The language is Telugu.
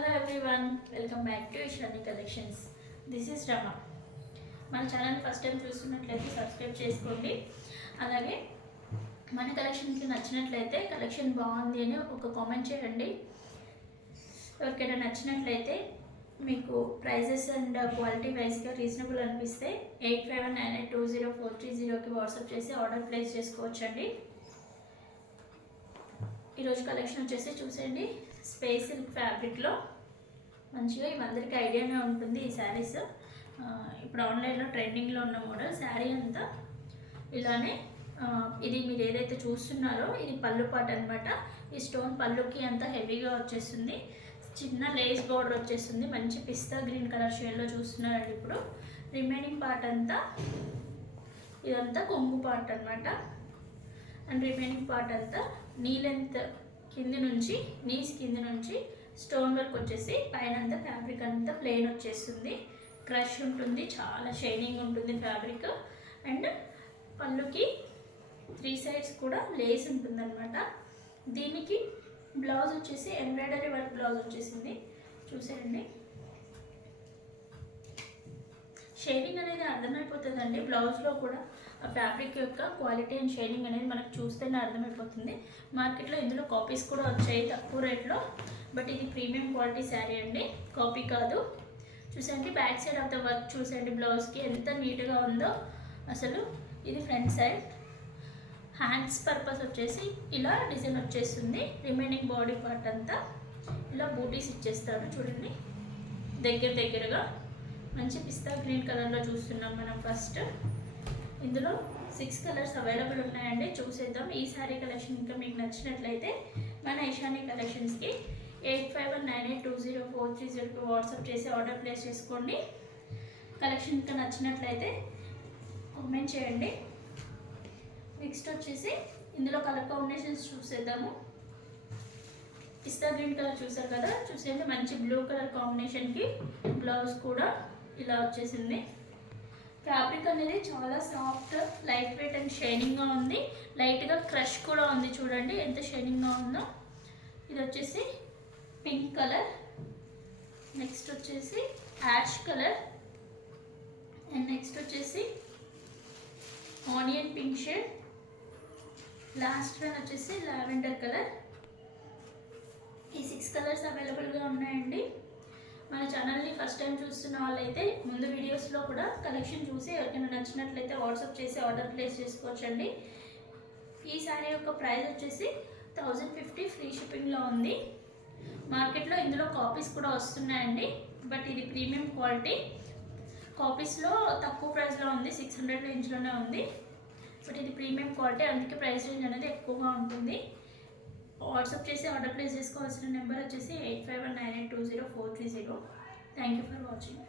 Hello everyone, welcome back to Ishani collections. This is Rama. మన ఛానల్ ఫస్ట్ టైం చూస్తున్నట్లయితే సబ్స్క్రైబ్ చేసుకోండి. అలాగే మన కలెక్షన్కి నచ్చినట్లయితే కలెక్షన్ బాగుంది అని ఒక కామెంట్ చేయండి. ఎవరికైనా నచ్చినట్లయితే మీకు ప్రైజెస్ అండ్ క్వాలిటీ వైజ్గా రీజనబుల్ అనిపిస్తే 8519820430కి వాట్సాప్ చేసి ఆర్డర్ ప్లేస్ చేసుకోవచ్చండి. ఈరోజు కలెక్షన్ వచ్చేసి చూసేయండి, స్పేస్ సిల్క్ ఫ్యాబ్రిక్లో మంచిగా ఇవందరికీ ఐడియానే ఉంటుంది. ఈ శారీస్ ఇప్పుడు ఆన్లైన్లో ట్రెండింగ్లో ఉన్న మోడల్. శారీ అంతా ఇలానే ఇది మీరు ఏదైతే చూస్తున్నారో ఇది పళ్ళు పాట్ అనమాట. ఈ స్టోన్ పళ్ళుకి అంతా హెవీగా వచ్చేస్తుంది. చిన్న లేస్ బోర్డర్ వచ్చేస్తుంది. మంచి పిస్తా గ్రీన్ కలర్ షేడ్లో చూస్తున్నారండి. ఇప్పుడు రిమైనింగ్ పార్ట్ అంతా ఇదంతా కొంగు పార్ట్ అనమాట. అండ్ రిమైనింగ్ పార్ట్ అంతా నీ లెంత్ కింది నుంచి నీస్ కింది నుంచి స్టోన్ వర్క్ వచ్చేసి పైన అంతా ఫ్యాబ్రిక్ అంతా ప్లెయిన్ వచ్చేస్తుంది. క్రష్ ఉంటుంది, చాలా షైనింగ్ ఉంటుంది ఫ్యాబ్రిక్. అండ్ పళ్ళుకి 3 సైడ్స్ కూడా లేస్ ఉంటుంది అనమాట. దీనికి బ్లౌజ్ వచ్చేసి ఎంబ్రాయిడరీ వర్క్ బ్లౌజ్ వచ్చేసింది. చూసేయండి, షైనింగ్ అనేది అర్థమైపోతుందండి. బ్లౌజ్లో కూడా ఆ ఫ్యాబ్రిక్ యొక్క క్వాలిటీ అండ్ షైనింగ్ అనేది మనకు చూస్తేనే అర్థమైపోతుంది. మార్కెట్లో ఇందులో కాపీస్ కూడా వచ్చాయి తక్కువ రేట్లో, బట్ ఇది ప్రీమియం క్వాలిటీ శారీ అండి, కాపీ కాదు. చూసండి, back side of the work చూసండి, బ్లౌజ్కి ఎంత నీట్గా ఉందో అసలు. ఇది ఫ్రంట్ సైడ్. హ్యాండ్స్ పర్పస్ వచ్చేసి ఇలా డిజైన్ వచ్చేస్తుంది. రిమైనింగ్ బాడీ పార్ట్ అంతా ఇలా బూటీస్ ఇచ్చేస్తారు. చూడండి, దగ్గరగా మంచి పిస్తా గ్రీన్ కలర్లో చూస్తున్నాం మనం. ఫస్ట్ ఇందులో 6 కలర్స్ అవైలబుల్ ఉన్నాయండి, చూసేద్దాం. ఈ శారీ కలెక్షన్ ఇంకా మీకు నచ్చినట్లయితే మన ఇషాని కలెక్షన్స్కి 8519820430కి వాట్సాప్ చేసి ఆర్డర్ ప్లేస్ చేసుకోండి. కలెక్షన్ ఇంకా నచ్చినట్లయితే కామెంట్ చేయండి. నెక్స్ట్ వచ్చేసి ఇందులో కలర్ కాంబినేషన్స్ చూసేద్దాము. పిస్తా గ్రీన్ కలర్ చూసారు కదా, చూసేయండి. మంచి బ్లూ కలర్ కాంబినేషన్కి బ్లౌజ్ కూడా ఇలా వచ్చేసింది. ఫ్యాబ్రిక్ అనేది చాలా సాఫ్ట్, లైట్ వెయిట్ అండ్ షైనింగ్గా ఉంది. లైట్గా క్రష్ కూడా ఉంది. చూడండి ఎంత షైనింగ్గా ఉందో. ఇది వచ్చేసి పింక్ కలర్, నెక్స్ట్ వచ్చేసి యాష్ కలర్, అండ్ నెక్స్ట్ వచ్చేసి onion pink shade, last one వచ్చేసి లావెండర్ కలర్. ఈ 6 కలర్స్ అవైలబుల్గా ఉన్నాయండి. మన ఛానల్ని ఫస్ట్ టైం చూస్తున్న వాళ్ళైతే ముందు వీడియోస్లో కూడా కలెక్షన్ చూసి ఎవరికైనా నచ్చినట్లయితే వాట్సాప్ చేసి ఆర్డర్ ప్లేస్ చేసుకోవచ్చండి. ఈ శారీ యొక్క ప్రైస్ వచ్చేసి 1050 ఫ్రీ షిప్పింగ్లో ఉంది. మార్కెట్లో ఇందులో కాపీస్ కూడా వస్తున్నాయండి, బట్ ఇది ప్రీమియం క్వాలిటీ. కాపీస్లో తక్కువ ప్రైస్లో ఉంది, 600 రేంజ్లోనే ఉంది. బట్ ఇది ప్రీమియం క్వాలిటీ, అందుకే ప్రైస్ రేంజ్ అనేది ఎక్కువగా ఉంటుంది. వాట్సాప్ చేసి ఆర్డర్ ప్లేస్ చేసుకోవాల్సిన నెంబర్ వచ్చేసి 8519820430. Thank you for watching.